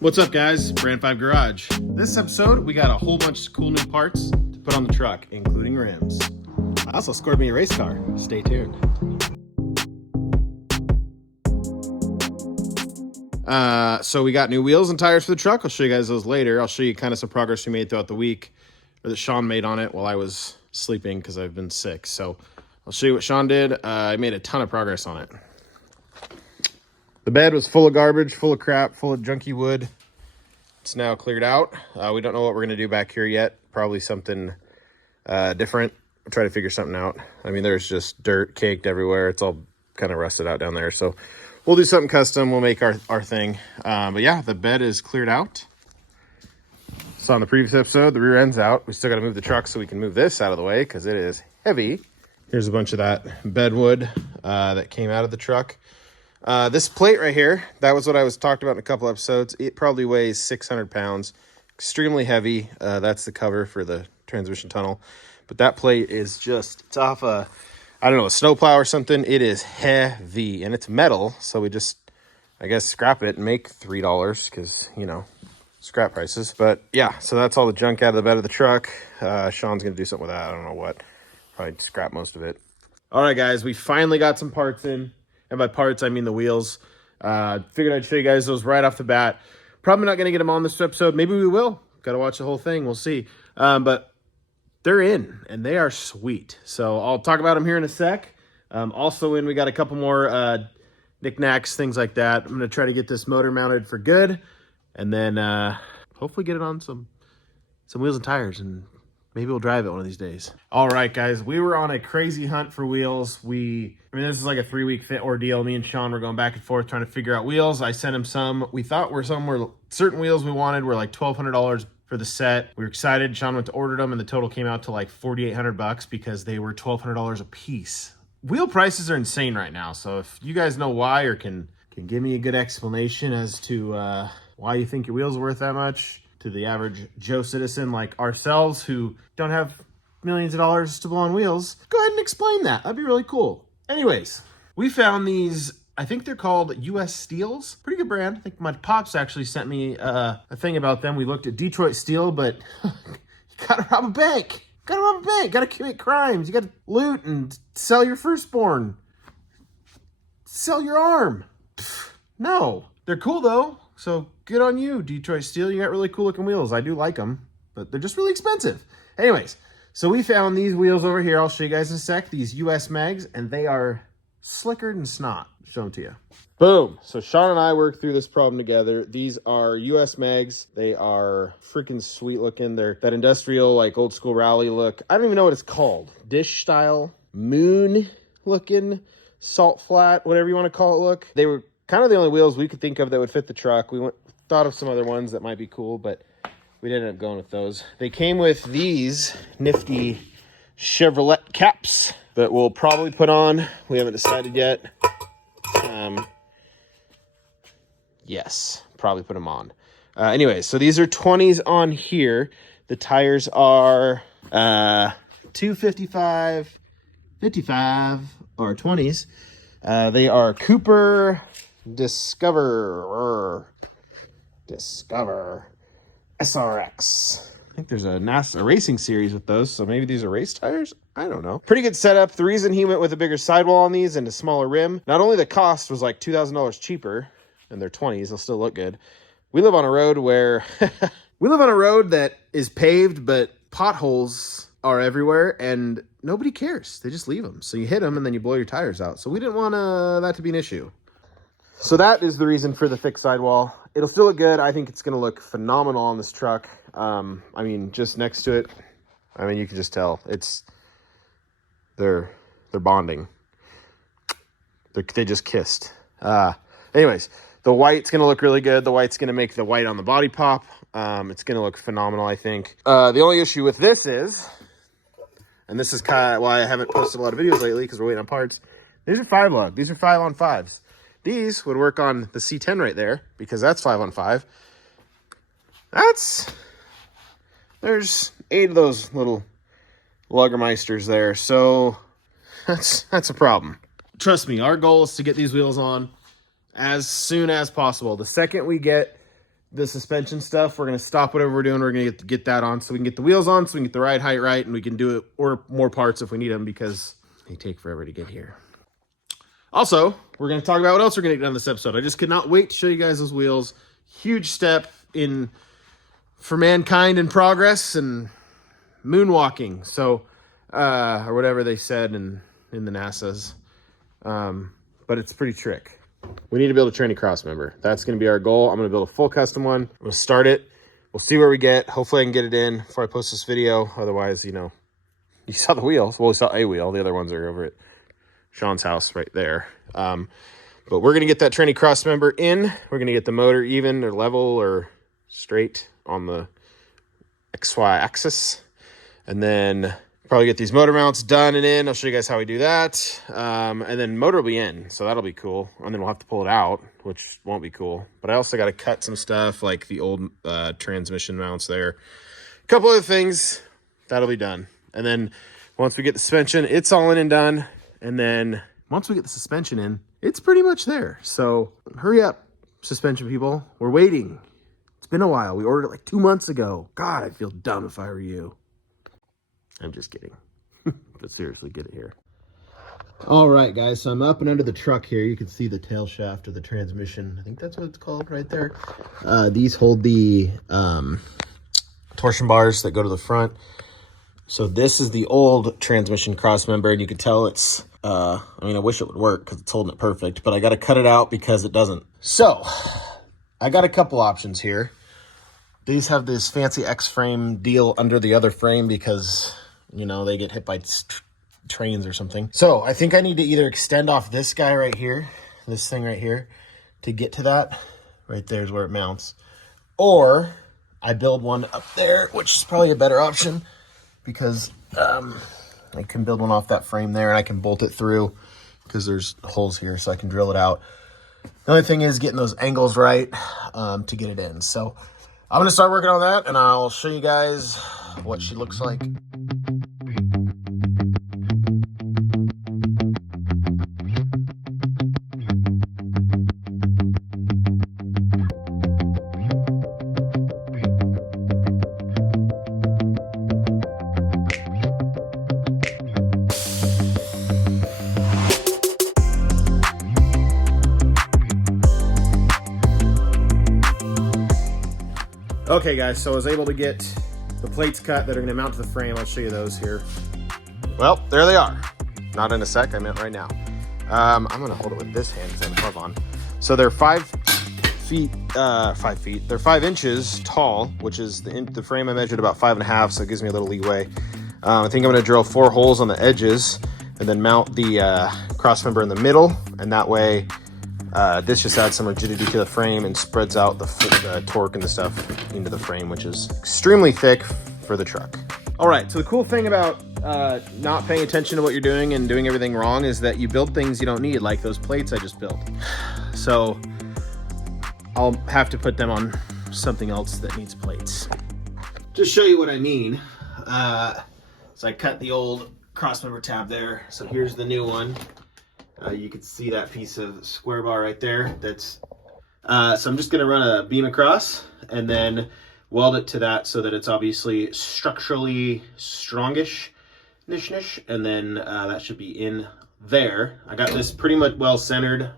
What's up, guys? Brand 5 Garage. This episode, we got a whole bunch of cool new parts to put on the truck, including rims. I also scored me a race car. Stay tuned. So we got new wheels and tires for the truck. I'll show you guys those later. I'll show you kind of some progress we made throughout the week, or that Sean made on it while I was sleeping because I've been sick. So I'll show you what Sean did. I made a ton of progress on it. The bed was full of garbage, full of crap, full of junky wood. It's now cleared out. We don't know what we're going to do back here yet. Probably something different. We'll try to figure something out. I mean, there's just dirt caked everywhere. It's all kind of rusted out down there. So we'll do something custom. We'll make our thing. But yeah, the bed is cleared out. So on the previous episode, the rear end's out. We still got to move the truck so we can move this out of the way because it is heavy. Here's a bunch of that bed wood that came out of the truck. This plate right here, that was what I was talked about in a couple episodes. It probably weighs 600 pounds, extremely heavy. That's the cover for the transmission tunnel. But that plate is just, it's off a, I don't know, a snowplow or something. It is heavy and it's metal. So we just, I guess, scrap it and make $3 because, you know, scrap prices. But yeah, so that's all the junk out of the bed of the truck. Sean's going to do something with that. I don't know what. Probably scrap most of it. All right, guys, we finally got some parts in. And by parts, I mean the wheels. Figured I'd show you guys those right off the bat. Probably not going to get them on this episode. Maybe we will. Got to watch the whole thing. We'll see. But they're in, and they are sweet. So I'll talk about them here in a sec. Also we got a couple more knickknacks, things like that. I'm going to try to get this motor mounted for good. And then hopefully get it on some wheels and tires. And maybe we'll drive it one of these days. All right, guys. We were on a crazy hunt for wheels. This is like a 3-week fit ordeal. Me and Sean were going back and forth trying to figure out wheels. I sent him some. We thought certain wheels we wanted were like $1,200 for the set. We were excited. Sean went to order them, and the total came out to like $4,800 because they were $1,200 a piece. Wheel prices are insane right now. So if you guys know why or can give me a good explanation as to why you think your wheels are worth that much to the average Joe citizen like ourselves who don't have millions of dollars to blow on wheels, go ahead and explain that. That'd be really cool. Anyways, we found these, I think they're called US Steels. Pretty good brand. I think my pops actually sent me a thing about them. We looked at Detroit Steel, but you gotta rob a bank. Gotta commit crimes. You gotta loot and sell your firstborn. Sell your arm. No. They're cool though. So good on you, Detroit Steel. You got really cool looking wheels. I do like them, but they're just really expensive. Anyways, so we found these wheels over here. I'll show you guys in a sec. These US mags, and they are slicker than snot. Show them to you. Boom. So Sean and I worked through this problem together. These are US mags. They are freaking sweet looking. They're that industrial, like old school rally look. I don't even know what it's called. Dish style, moon looking, salt flat, whatever you want to call it look. They were kind of the only wheels we could think of that would fit the truck. We thought of some other ones that might be cool, but we ended up going with those. They came with these nifty Chevrolet caps that we'll probably put on. We haven't decided yet. Yes, probably put them on. Anyways, so these are 20s on here. The tires are 255, 55, or 20s. They are Cooper Discover SRX. I think there's a racing series with those, so maybe these are race tires? I don't know. Pretty good setup. The reason he went with a bigger sidewall on these and a smaller rim, not only the cost was like $2,000 cheaper, and they're 20s, they'll still look good. We live on a road where that is paved, but potholes are everywhere, and nobody cares. They just leave them. So you hit them, and then you blow your tires out. So we didn't want that to be an issue. So that is the reason for the thick sidewall. It'll still look good. I think it's going to look phenomenal on this truck. I mean, just next to it, I mean, you can just tell they're bonding. They just kissed. Anyways, the white's going to look really good. The white's going to make the white on the body pop. It's going to look phenomenal, I think. The only issue with this is, and this is kind of why I haven't posted a lot of videos lately because we're waiting on parts. These are 5-lug. These are 5-on-5s. These would work on the C10 right there because that's 5-on-5. There's 8 of those little Luggermeisters there. So that's a problem. Trust me, our goal is to get these wheels on as soon as possible. The second we get the suspension stuff. We're going to stop whatever we're doing. We're going to get that on so we can get the wheels on, so we can get the ride height right, and we can do it, or more parts if we need them, because they take forever to get here. Also, we're going to talk about what else we're going to get done this episode. I just could not wait to show you guys those wheels. Huge step for mankind in progress and moonwalking. So, or whatever they said in the NASA's. But it's a pretty trick. We need to build a tranny cross member. That's going to be our goal. I'm going to build a full custom one. I'm going to start it. We'll see where we get. Hopefully I can get it in before I post this video. Otherwise, you know, you saw the wheels. Well, we saw a wheel. The other ones are over at Sean's house right there. But we're going to get that tranny cross member in. We're going to get the motor even or level or straight on the XY axis. And then probably get these motor mounts done and in. I'll show you guys how we do that. And then motor will be in, so that'll be cool. And then we'll have to pull it out, which won't be cool. But I also got to cut some stuff like the old transmission mounts there. A couple other things, that'll be done. And then once we get the suspension, it's all in and done. And then once we get the suspension in, it's pretty much there. So hurry up, suspension people. We're waiting. It's been a while. We ordered it like 2 months ago. God, I'd feel dumb if I were you. I'm just kidding. But seriously, get it here. All right, guys. So I'm up and under the truck here. You can see the tail shaft of the transmission. I think that's what it's called right there. These hold the torsion bars that go to the front. So this is the old transmission cross member, and you can tell it's, I mean, I wish it would work because it's holding it perfect, but I got to cut it out because it doesn't. So I got a couple options here. These have this fancy X-frame deal under the other frame because, you know, they get hit by trains or something. So I think I need to either extend off this guy right here, this thing right here, to get to that. Right there's where it mounts. Or I build one up there, which is probably a better option because I can build one off that frame there and I can bolt it through because there's holes here so I can drill it out. The only thing is getting those angles right to get it in. So I'm going to start working on that, and I'll show you guys what she looks like. Okay guys, so I was able to get the plates cut that are going to mount to the frame. I'll show you those here. Well, there they are. Not in a sec, I meant right now. I'm going to hold it with this hand because I have a glove on. So they're 5 feet, they're 5 inches tall, which is the frame I measured about 5.5, so it gives me a little leeway. I think I'm going to drill 4 holes on the edges and then mount the cross member in the middle, and that way this just adds some rigidity to the frame and spreads out the torque and the stuff into the frame, which is extremely thick for the truck. All right, so the cool thing about not paying attention to what you're doing and doing everything wrong is that you build things you don't need, like those plates I just built. So I'll have to put them on something else that needs plates. Just show you what I mean. So I cut the old crossmember tab there. So here's the new one. You can see that piece of square bar right there. That's so I'm just going to run a beam across and then weld it to that so that it's obviously structurally strongish, and then that should be in there. I got this pretty much well centered.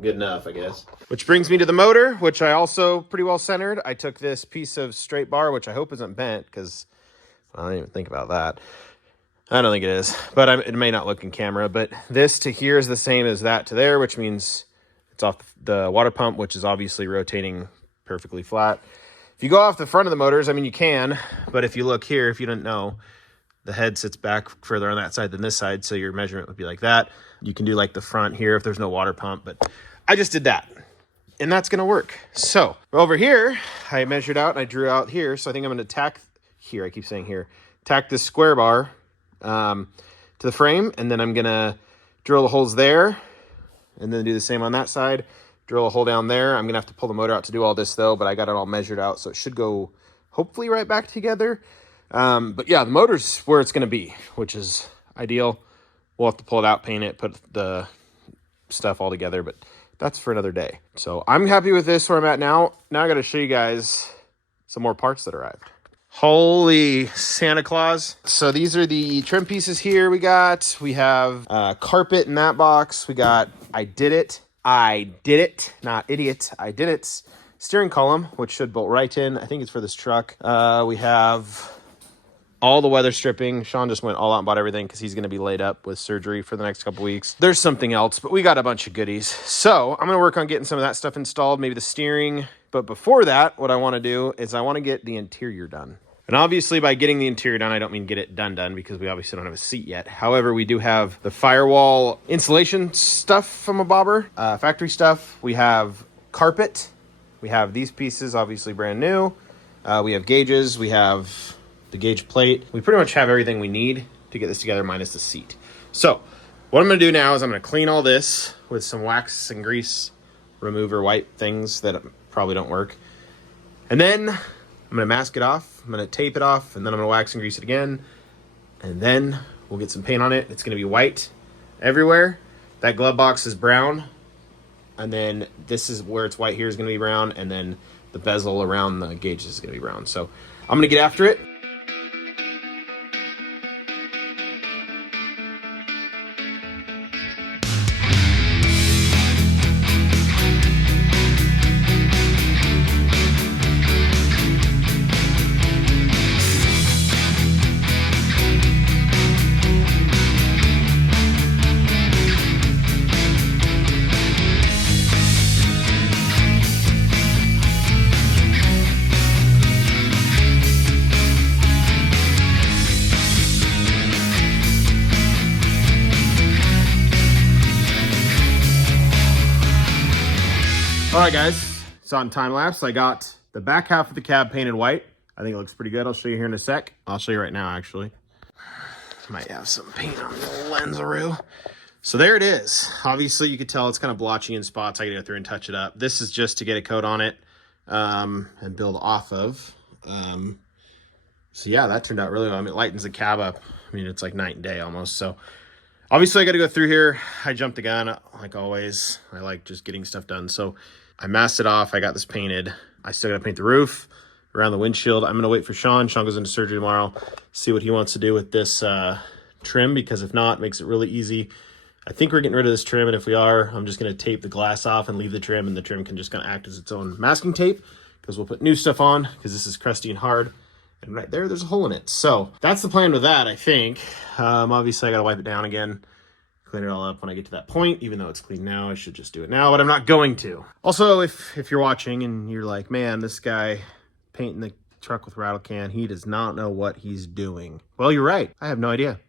Good enough, I guess. Which brings me to the motor, which I also pretty well centered. I took this piece of straight bar, which I hope isn't bent, because I didn't even think about that. I don't think it is, but it may not look in camera. But this to here is the same as that to there, which means it's off the water pump, which is obviously rotating perfectly flat. If you go off the front of the motors, I mean, you can, but if you look here, if you didn't know, the head sits back further on that side than this side, so your measurement would be like that. You can do like the front here if there's no water pump, but I just did that, and that's going to work. So over here, I measured out and I drew out here, so I think I'm going to tack here. I keep saying here, tack this square bar to the frame, and then I'm going to drill the holes there, and then do the same on that side. Drill a hole down there. I'm going to have to pull the motor out to do all this, though, but I got it all measured out, so it should go hopefully right back together. But yeah, the motor's where it's going to be, which is ideal. We'll have to pull it out, paint it, put the stuff all together, but that's for another day. So I'm happy with this where I'm at now. Now I got to show you guys some more parts that arrived. Holy Santa Claus. So these are the trim pieces here we got. We have carpet in that box. We got I did it, not idiot, I did it. Steering column, which should bolt right in. I think it's for this truck. We have all the weather stripping. Sean just went all out and bought everything because he's going to be laid up with surgery for the next couple weeks. There's something else, but we got a bunch of goodies. So I'm going to work on getting some of that stuff installed, maybe the steering. But before that, what I want to do is I want to get the interior done. And obviously by getting the interior done, I don't mean get it done because we obviously don't have a seat yet. However, we do have the firewall insulation stuff from a bobber, factory stuff. We have carpet. We have these pieces, obviously brand new. We have gauges. We have the gauge plate. We pretty much have everything we need to get this together minus the seat. So what I'm going to do now is I'm going to clean all this with some wax and grease remover white things that probably don't work. And then I'm going to mask it off. I'm going to tape it off, and then I'm going to wax and grease it again. And then we'll get some paint on it. It's going to be white everywhere. That glove box is brown. And then this is where it's white here is going to be brown. And then the bezel around the gauges is going to be brown. So I'm going to get after it. All right, guys, it's on time lapse. I got the back half of the cab painted white. I think it looks pretty good. I'll show you here in a sec. I'll show you right now, actually. Might have some paint on the lens-aroo. So there it is. Obviously, you could tell it's kind of blotchy in spots. I gotta go through and touch it up. This is just to get a coat on it and build off of. So yeah, that turned out really well. I mean, it lightens the cab up. I mean, it's like night and day almost. So obviously, I got to go through here. I jumped the gun, like always. I like just getting stuff done. So I masked it off. I got this painted. I still got to paint the roof around the windshield. I'm going to wait for Sean. Sean goes into surgery tomorrow. See what he wants to do with this trim, because if not, it makes it really easy. I think we're getting rid of this trim, and if we are, I'm just going to tape the glass off and leave the trim, and the trim can just kind of act as its own masking tape, because we'll put new stuff on, because this is crusty and hard. And right there's a hole in it. So that's the plan with that, I think. Obviously, I got to wipe it down again, clean it all up when I get to that point. Even though it's clean now, I should just do it now, but I'm not going to. Also, if you're watching and you're like, man, this guy painting the truck with rattle can, he does not know what he's doing. Well, you're right. I have no idea.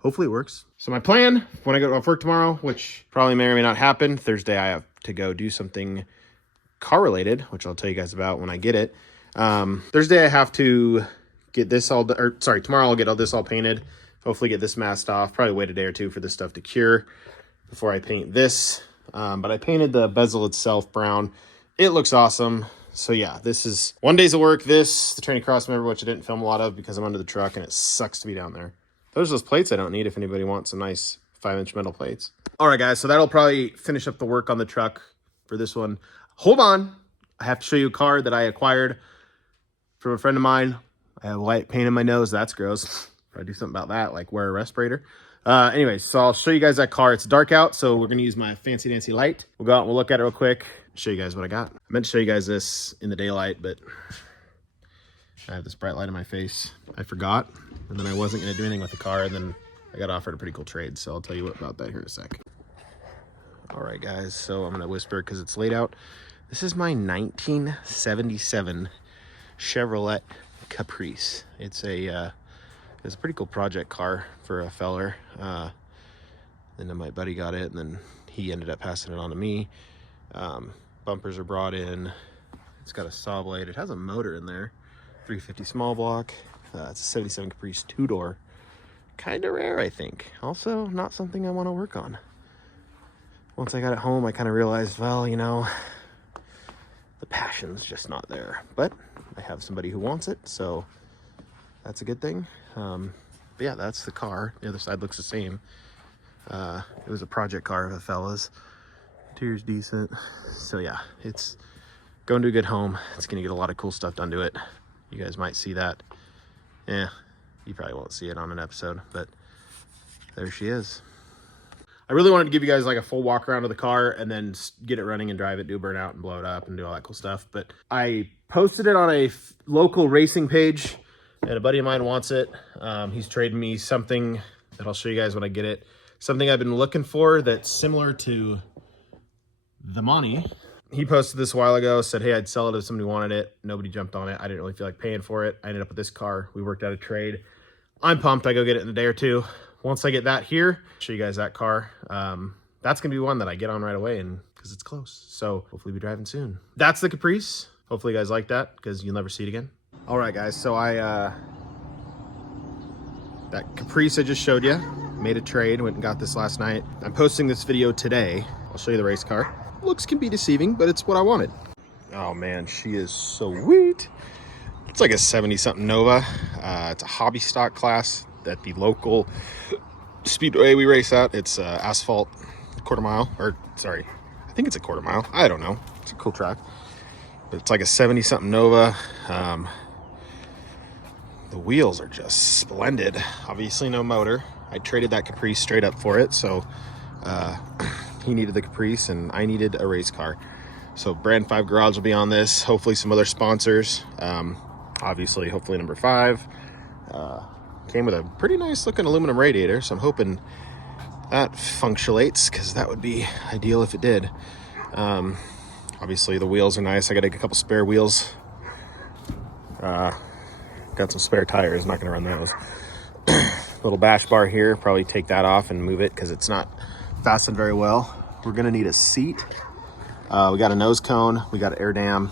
Hopefully it works. So my plan, when I go off work tomorrow, which probably may or may not happen, Thursday I have to go do something car related, which I'll tell you guys about when I get it. Thursday I have to get this tomorrow I'll get all this all painted. Hopefully get this masked off. Probably wait a day or two for this stuff to cure before I paint this. But I painted the bezel itself brown. It looks awesome. So yeah, this is one day's of work. The training cross member, which I didn't film a lot of because I'm under the truck and it sucks to be down there. Those are those plates I don't need if anybody wants some nice 5-inch metal plates. All right, guys, so that'll probably finish up the work on the truck for this one. Hold on. I have to show you a car that I acquired from a friend of mine. I have white paint in my nose. That's gross. Probably do something about that, like wear a respirator. Anyways, so I'll show you guys that car. It's dark out, so we're going to use my fancy dancy light. We'll go out and we'll look at it real quick, show you guys what I got. I meant to show you guys this in the daylight, but I have this bright light in my face. I forgot, and then I wasn't going to do anything with the car, and then I got offered a pretty cool trade, so I'll tell you about that here in a sec. All right, guys, so I'm going to whisper because it's late out. This is my 1977 Chevrolet Caprice. It's a pretty cool project car for a feller. Then my buddy got it, and then he ended up passing it on to me. Bumpers are brought in. It's got a saw blade. It has a motor in there. 350 small block. It's a 77 Caprice 2-door. Kind of rare, I think. Also, not something I want to work on. Once I got it home, I kind of realized, well, you know, the passion's just not there. But I have somebody who wants it, so that's a good thing. But yeah, that's the car. The other side looks the same. It was a project car of a fella's Interior's decent. So yeah, it's going to a good home. It's gonna get a lot of cool stuff done to it. You guys might see that. Yeah, you probably won't see it on an episode, but there she is. I really wanted to give you guys like a full walk around of the car and then get it running and drive it, do a burnout and blow it up and do all that cool stuff. But I posted it on a local racing page and a buddy of mine wants it. He's trading me something that I'll show you guys when I get it. Something I've been looking for that's similar to the Monty. He posted this a while ago, said, hey, I'd sell it if somebody wanted it. Nobody jumped on it. I didn't really feel like paying for it. I ended up with this car. We worked out a trade. I'm pumped. I go get it in a day or two. Once I get that here, show you guys that car. That's gonna be one that I get on right away, and because it's close. So hopefully we'll be driving soon. That's the Caprice. Hopefully you guys like that because you'll never see it again. All right, guys. So that Caprice I just showed you, made a trade, went and got this last night. I'm posting this video today. I'll show you the race car. Looks can be deceiving, but it's what I wanted. Oh man, she is so sweet. It's like a 70-something Nova. It's a hobby stock class at the local speedway we race at. It's asphalt quarter mile, or sorry, I think it's a quarter mile. I don't know. It's a cool track. But it's like a 70-something Nova. The wheels are just splendid. Obviously no motor. I traded that Caprice straight up for it, so he needed the Caprice and I needed a race car. So Brand 5 Garage will be on this. Hopefully some other sponsors. Obviously, hopefully number 5. Came with a pretty nice looking aluminum radiator, so I'm hoping that functionates because that would be ideal if it did. Obviously the wheels are nice. I got a couple spare wheels. Got some spare tires, not gonna run those. Little bash bar here, probably take that off and move it because it's not fastened very well. We're gonna need a seat. We got a nose cone, we got an air dam,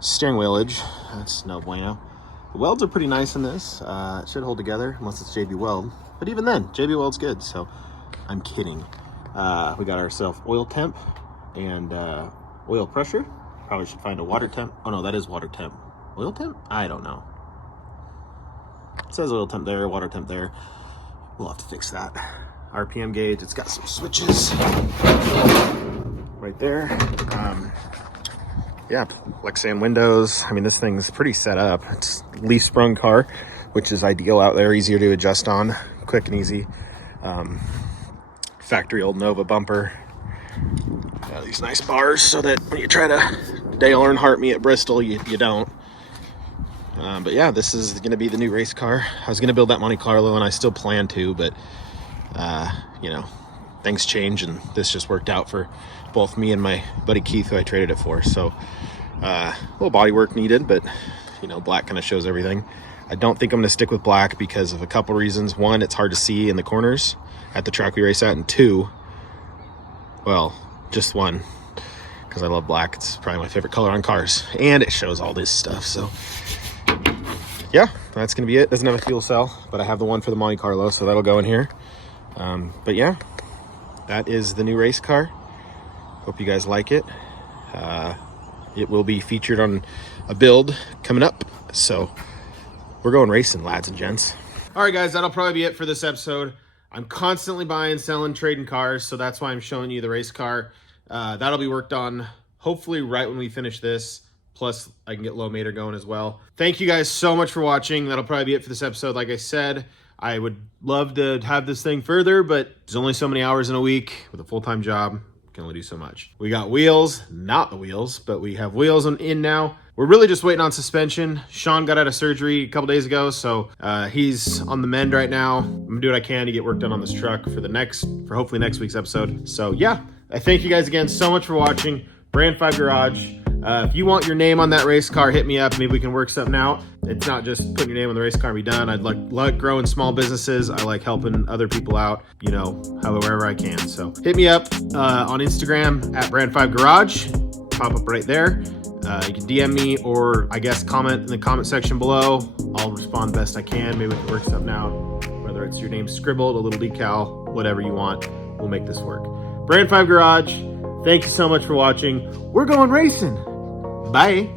steering wheelage, that's no bueno. The welds are pretty nice in this. It should hold together unless it's JB Weld, but even then, JB Weld's good, so I'm kidding. We got ourselves oil temp and oil pressure. Probably should find a water temp. Oh no, that is water temp. Oil temp? I don't know. It says oil temp there, water temp there. We'll have to fix that. RPM gauge, it's got some switches right there. Yeah, Lexan windows. I mean, this thing's pretty set up. It's leaf sprung car, which is ideal out there, easier to adjust on, quick and easy. Factory old Nova bumper. Got these nice bars so that when you try to Dale Earnhardt me at Bristol, you don't. But yeah, this is gonna be the new race car. I was gonna build that Monte Carlo and I still plan to, but you know, things change and this just worked out for both me and my buddy Keith, who I traded it for. So a little body work needed, but you know, black kind of shows everything. I don't think I'm gonna stick with black because of a couple reasons. One, it's hard to see in the corners at the track we race at, and two, well, just one, because I love black. It's probably my favorite color on cars, and it shows all this stuff. So yeah, that's gonna be it. Doesn't have a fuel cell, but I have the one for the Monte Carlo, so that'll go in here. But yeah, that is the new race car. Hope you guys like it. It will be featured on a build coming up, so we're going racing, lads and gents. All right, guys, that'll probably be it for this episode. I'm constantly buying, selling, trading cars, so that's why I'm showing you the race car. That'll be worked on hopefully right when we finish this. Plus, I can get low mater going as well. Thank you guys so much for watching. That'll probably be it for this episode. Like I said, I would love to have this thing further, but there's only so many hours in a week with a full-time job. Can only do so much. We got wheels, not the wheels, but we have wheels in now. We're really just waiting on suspension. Sean got out of surgery a couple days ago, so he's on the mend right now. I'm gonna do what I can to get work done on this truck for hopefully next week's episode. So yeah, I thank you guys again so much for watching. Brand 5 Garage. If you want your name on that race car, hit me up. Maybe we can work something out. It's not just putting your name on the race car and be done. I'd like growing small businesses. I like helping other people out, you know, however I can. So hit me up on Instagram at Brand 5 Garage. Pop up right there. You can DM me or I guess comment in the comment section below. I'll respond best I can. Maybe we can work something out. Whether it's your name scribbled, a little decal, whatever you want, we'll make this work. Brand 5 Garage. Thank you so much for watching. We're going racing. Bye.